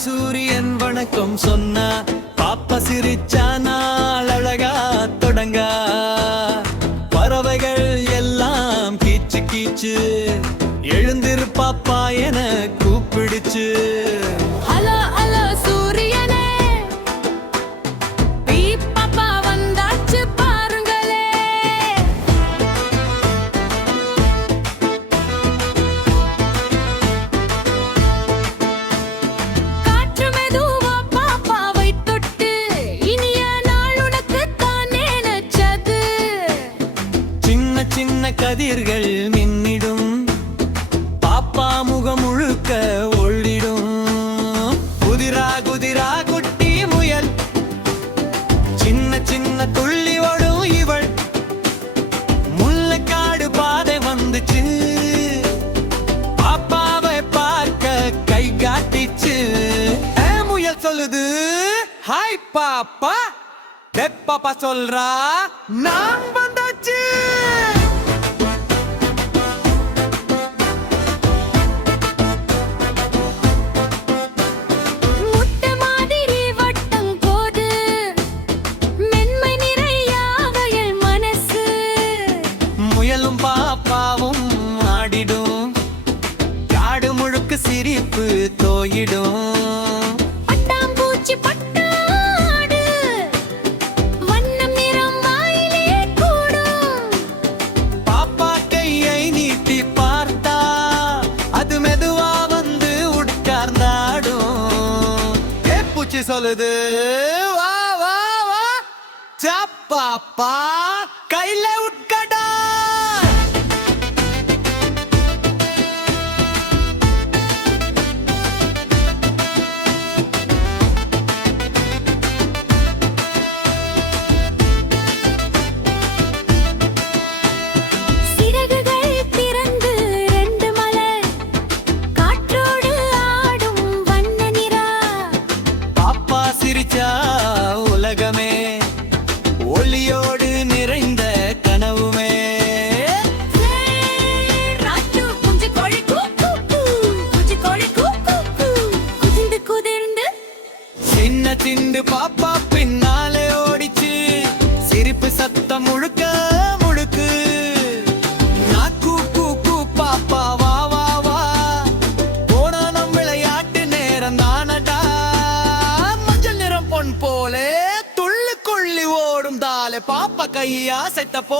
சூரியன் வணக்கம் சொன்னா பாப்பா சிரிச்சா நாள் அழகா தொடங்க பறவைகள் எல்லாம் கீச்சு கீச்சு எழுந்திரு பாப்பா என கூப்பிடுச்சு சின்ன கதிர்கள் மின்னிடும் பாப்பா முகம் முழுக்க ஒளிடும் குதிரா குதிரா குட்டி முயல் சின்ன சின்ன துள்ளி ஓடும் இவள் முள்ளக்காடு பாதை வந்துச்சு பாப்பாவை பார்க்க கை காட்டிச்சு முயல் சொல்லுது ஹாய் பாப்பா பாப்பா சொல்றா நான் வந்தாச்சு பாப்பாவும் ஆடிடும் காடு முழுக்க சிரிப்பு தோயிடும் பட்டாம்பூச்சி பட்டாடு வண்ணம் நிறம் வாயிலே கூடும் பாப்பா கையை நீட்டி பார்த்தா அது மெதுவா வந்து உட்கார்ந்தாடும் பூச்சி சொல்லுது வா வா வா பாப்பா கையில உட்கடா உலகமே ஒளியோடு நிறைந்த கனவுமே சின்ன திண்டு பாப்பா பின்னாலே ஓடிச்சு சிரிப்பு சத்தம் முழுக்க முழுக்கு பாப்பா வா வா வா போனானம் விளையாட்டு நேரம் தானடா மஞ்சள் நிறம் பொன் போலே பாப்பா கையா செத்த போ